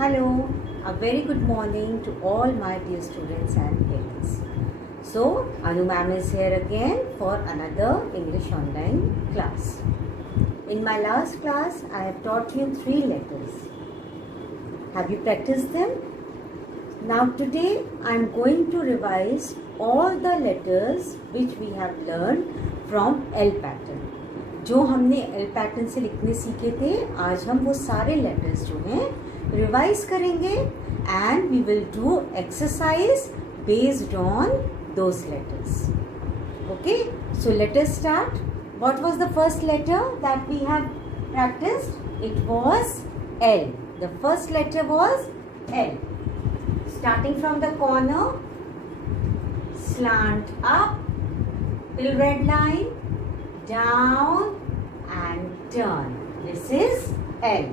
Hello, a very good morning to all my dear students and parents. So, Anu ma'am is here again for another English online class. In my last class, I have taught you 3 letters. Have you practiced them? Now today, I am going to revise all the letters which we have learned from L pattern. जो हमने L pattern से लिखने सीखे थे, आज हम वो सारे लेटर्स जो हैं रिवाइज करेंगे and we will do exercise based on those letters. Okay, so let us start. What was the first letter that we have practised? It was L. The first letter was L. Starting from the corner, slant up till red line, down and turn. This is L.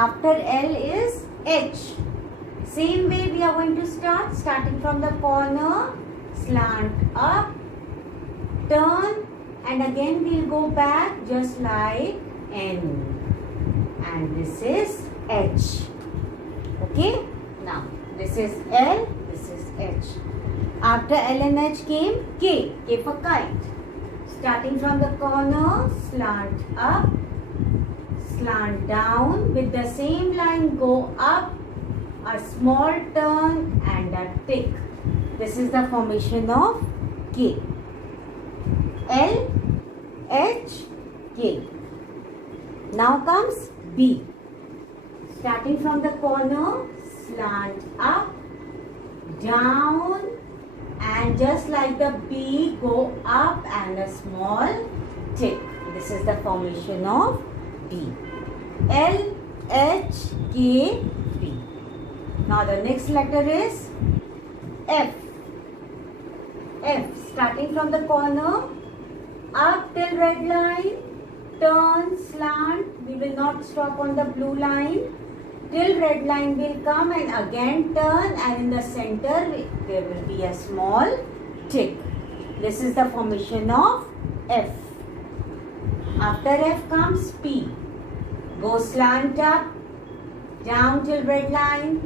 After L is H. Same way we are going to start, starting from the corner, slant up, turn, and again we'll go back just like N. And this is H. Okay? Now, this is L, this is H. After L and H came K. K for kite. Starting from the corner, slant up, slant down, with the same line go up, a small turn and a tick. This is the formation of K. L, H, K. Now comes B. Starting from the corner, slant up, down, and just like the B, go up and a small tick. This is the formation of B. L, H, K, B. Now the next letter is F. F. Starting from the corner, up till red line, turn, slant. We will not stop on the blue line. Till red line will come and again turn, and in the center there will be a small tick. This is the formation of F. After F comes P. Go slant up, down till red line,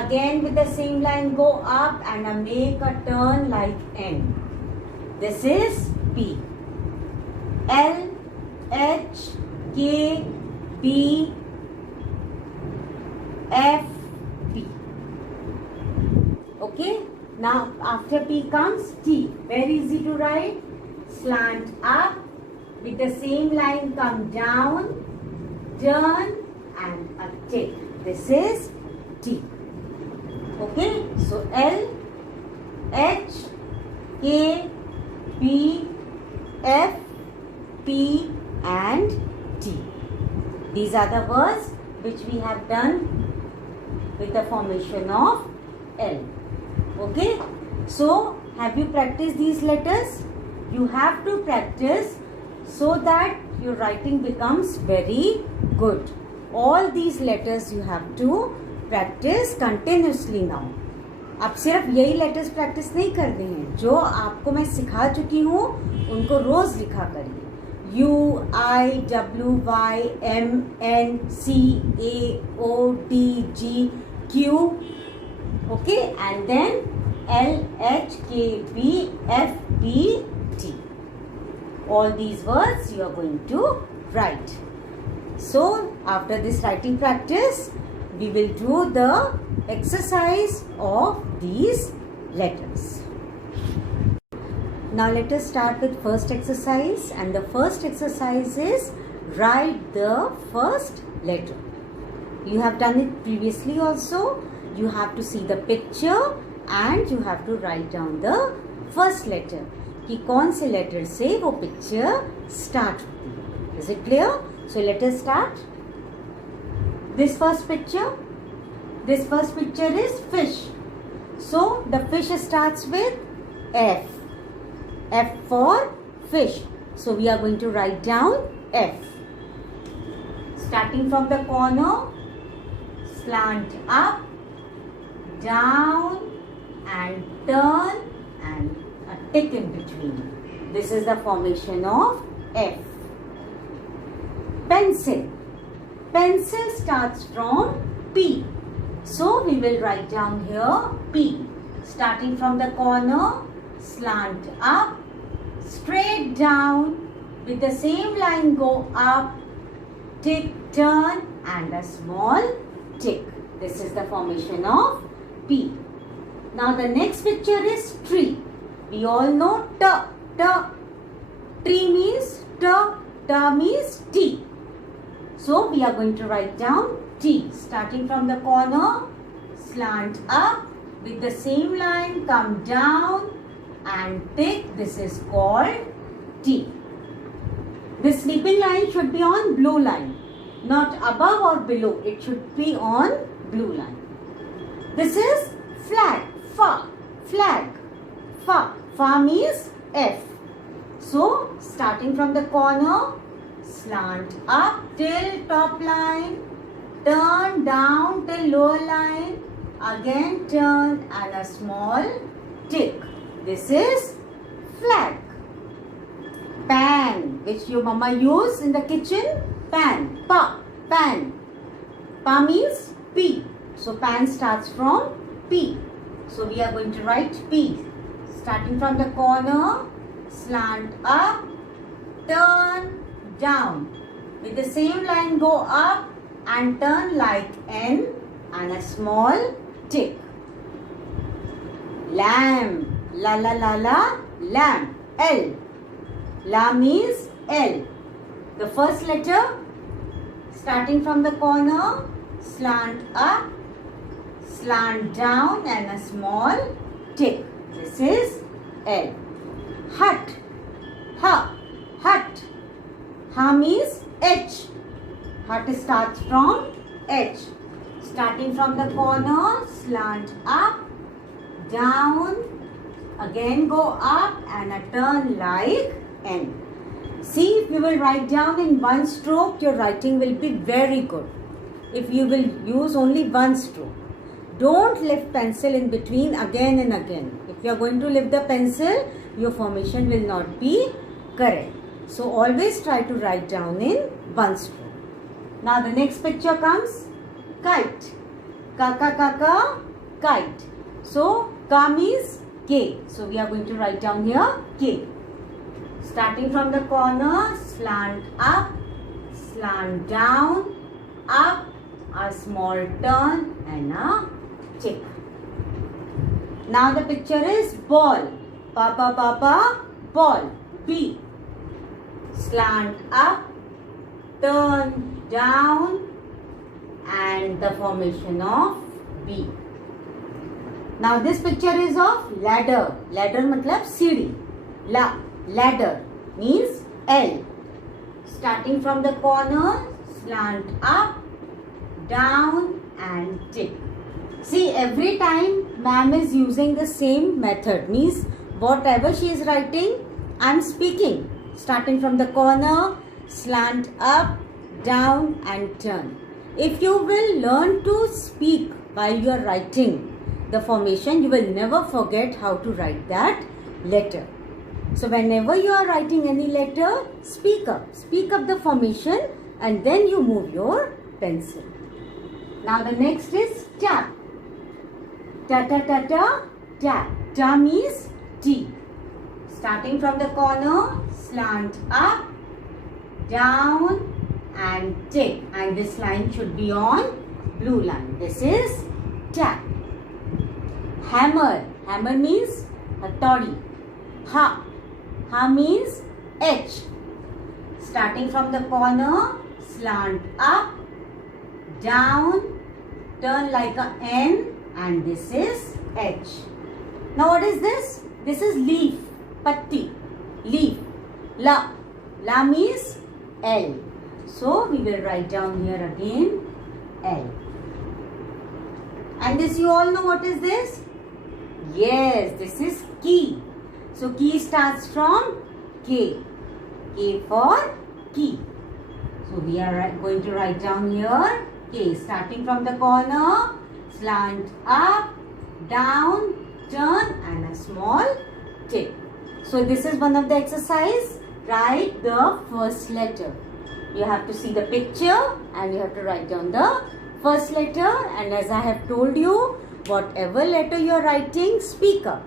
again with the same line go up and make a turn like N. This is P. L, H, K, B, F, P. Okay, now after P comes T. Very easy to write. Slant up, with the same line come down, turn and a tick. This is T. Okay, so L, H, K, B, F, P and T. These are the words which we have done with the formation of L. Okay, so have you practiced these letters? You have to practice so that your writing becomes very good. All these letters you have to practice continuously now. अब सिर्फ यही letters practice नहीं करने हैं, जो आपको मैं सिखा चुकी हूँ उनको रोज लिखा करिए. U, I, W, Y, M, N, C, A, O, D, G, Q, okay, and then L, H, K, B, F, P, T. All these words you are going to write. So, after this writing practice, we will do the exercise of these letters. Now let us start with first exercise, and the first exercise is write the first letter. You have done it previously also. You have to see the picture and you have to write down the first letter. कि कौन से letter से वो picture start होती है. Is it clear? So let us start. This first picture is fish. So the fish starts with F. F for fish. So we are going to write down F. Starting from the corner, slant up, down and turn and a tick in between. This is the formation of F. Pencil. Pencil starts from P. So we will write down here P. Starting from the corner, slant up, straight down, with the same line go up, tick, turn and a small tick. This is the formation of P. Now the next picture is tree. We all know T. Tree means T. T means T. So we are going to write down T. Starting from the corner, slant up, with the same line come down and tick. This is called T. This sleeping line should be on blue line, not above or below. It should be on blue line. This is flag. Fa. Flag. Fa. Fa means F. So starting from the corner, slant up till top line, turn down till lower line, again turn and a small tick. This is flag. Pan, which your mama use in the kitchen. Pan. Pa. Pan. Pa means P. So pan starts from P. So we are going to write P. Starting from the corner, slant up, turn down. With the same line go up and turn like N and a small tick. Lamb. La la la la. Lamb. L. La means L. The first letter, starting from the corner, slant up, slant down and a small tick. This is L. Hut. Ha. Hut. Ha means H. Hut starts from H. Starting from the corner, slant up, down, again go up and a turn like N. See, if you will write down in one stroke, your writing will be very good. If you will use only one stroke. Don't lift pencil in between again and again. If you are going to lift the pencil, your formation will not be correct. So always try to write down in one stroke. Now the next picture comes kite. Ka, kite. So ka means K. So we are going to write down here K. Starting from the corner, slant up, slant down, up, a small turn and a tick. Now the picture is ball. Ball. B. Slant up, turn down and the formation of B. Now this picture is of ladder. Ladder matlab sidi. Ladder means L. Starting from the corner, slant up, down and tick. See, every time ma'am is using the same method, means whatever she is writing, I am speaking. Starting from the corner, slant up, down and turn. If you will learn to speak while you are writing the formation, you will never forget how to write that letter. So whenever you are writing any letter, speak up. Speak up the formation and then you move your pencil. Now the next is tap. Tap. Ta means T. Starting from the corner, slant up, down and tick. And this line should be on blue line. This is tap. Hammer. Hammer means hathodi. Ha means H. Starting from the corner, slant up, down, turn like a N and this is H. Now what is this? This is leaf. Patti. Leaf. La means L. So we will write down here again L. And this you all know what is this? Yes, this is key. So key starts from K. K for key. So we are going to write down here K. Starting from the corner, slant up, down, turn and a small tick. So this is one of the exercise. Write the first letter. You have to see the picture and you have to write down the first letter, and as I have told you, whatever letter you are writing, speak up.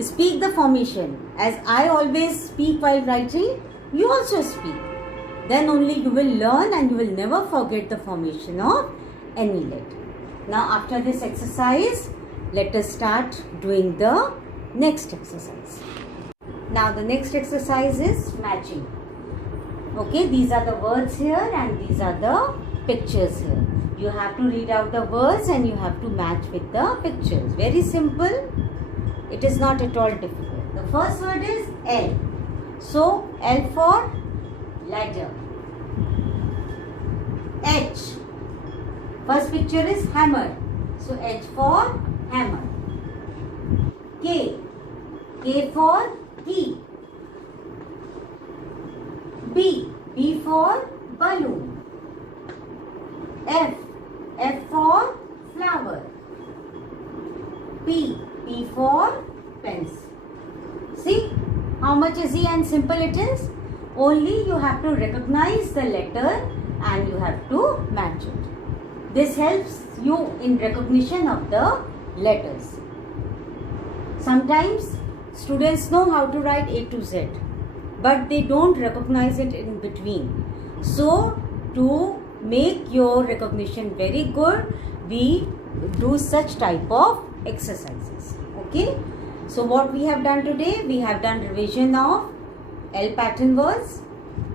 Speak the formation. As I always speak while writing, you also speak. Then only you will learn and you will never forget the formation of any letter. Now after this exercise, let us start doing the next exercise. Now the next exercise is matching. Okay, these are the words here and these are the pictures here. You have to read out the words and you have to match with the pictures. Very simple. It is not at all difficult. The first word is L. So L for ladder. H. First picture is hammer. So H for hammer. K. K for key. B. B for balloon. F. F for flower. P. P for pencil. See how much easy and simple it is? Only you have to recognize the letter and you have to match it. This helps you in recognition of the letters. Sometimes students know how to write A to Z, but they don't recognize it in between. So to make your recognition very good, we do such type of exercises. Okay, so what we have done today, we have done revision of L pattern words.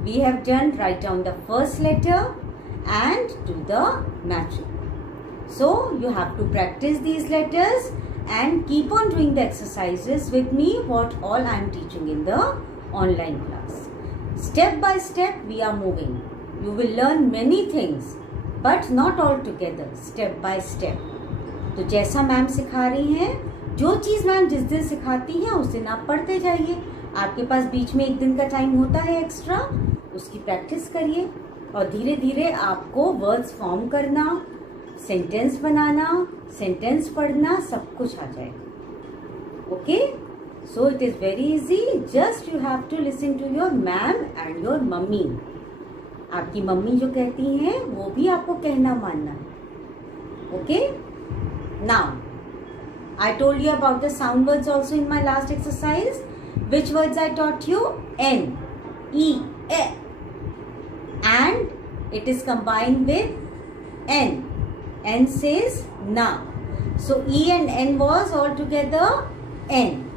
We have done write down the first letter and do the matching. So you have to practice these letters and keep on doing the exercises with me, what all I am teaching in the online class. Step by step we are moving. You will learn many things, but not all together, step by step. तो जैसा ma'am सिखा रही हैं, जो चीज़ ma'am जिस दिन सिखाती हैं उस दिन आप पढ़ते जाइए. आपके पास बीच में एक दिन का टाइम होता है एक्स्ट्रा, उसकी प्रैक्टिस करिए और धीरे धीरे आपको वर्ड्स फॉर्म करना, सेंटेंस बनाना, सेंटेंस पढ़ना सब कुछ आ जाएगा. Okay, so it is very easy. Just you have to listen to your ma'am and your mummy. आपकी मम्मी जो कहती हैं वो भी आपको कहना मानना है. Okay, now I told you about the sound words also in my last exercise. Which words I taught you? N, E, E. And it is combined with N. N says na. So E and N was all together N.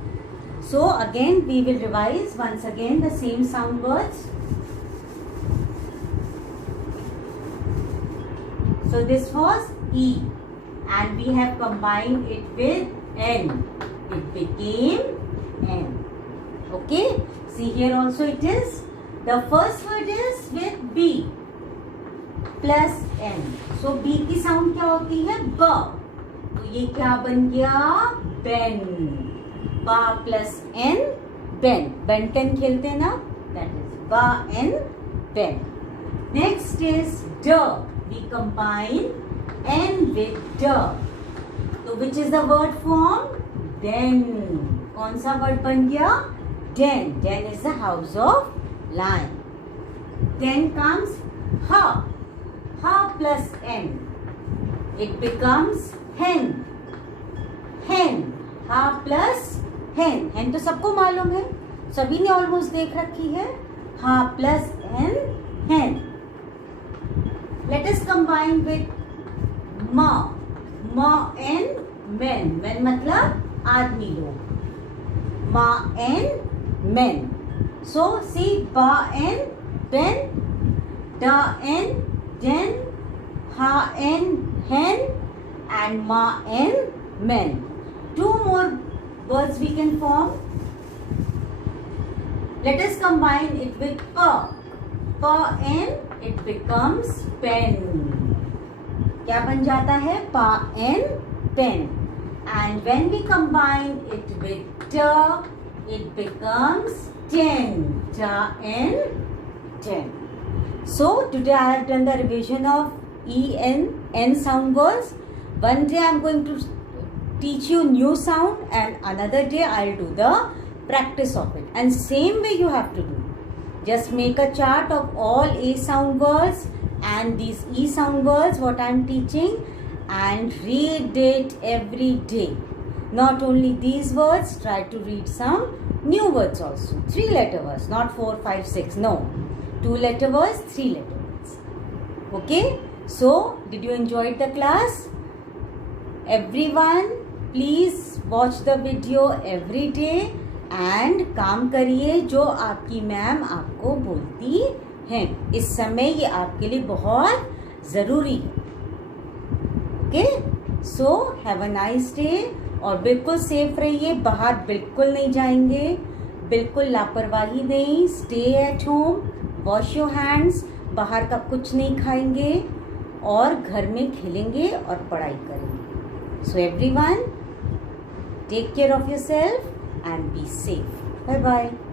So again we will revise once again the same sound words. So this was E. And we have combined it with N. It became N. Okay. See here also it is. The first word is with B plus N. So B की sound क्या होती है? B. तो ये क्या बन गया? Ben. Ba plus N. Ben. Ben 10 खेलते हैं ना? That is ba N. Ben. Next is D. We combine N with D. तो which is the word form? Den. कौन सा word बन गया? Den. Den is the house of lion. Then comes H. H plus N. It becomes hen. Hen. H plus hen. Hen तो सबको मालूम है, सभी ने ऑलमोस्ट देख रखी है. H plus N. Hen. Let us combine with Ma. Ma and men. Men मतलब आदमी लोग. Ma and men. So see ba and ben, da and den, ha and hen, and ma and men. Two more words we can form. Let us combine it with pa. Pa and it becomes pen. क्या बन जाता है? Pa and pen. And when we combine it with ta, it becomes ten. Ta and ten. So today I have done the revision of E and N sound words. One day I am going to teach you new sound, and another day I will do the practice of it. And same way you have to do. Just make a chart of all A sound words and these E sound words what I am teaching, and read it every day. Not only these words, try to read some new words also. 3-letter words, not 4, 5, 6. No. 2-letter words, 3-letter words. Okay? So, did you enjoy the class? Everyone, please watch the video every day and काम करिए जो आपकी ma'am आपको बोलती हैं. इस समय ये आपके लिए बहुत ज़रूरी है. Okay? So have a nice day. और बिल्कुल सेफ रहिए. बाहर बिल्कुल नहीं जाएंगे. बिल्कुल लापरवाही नहीं. Stay at home. Wash your hands. बाहर का कुछ नहीं खाएंगे और घर में खेलेंगे और पढ़ाई करेंगे. So everyone, take care of yourself and be safe. Bye bye.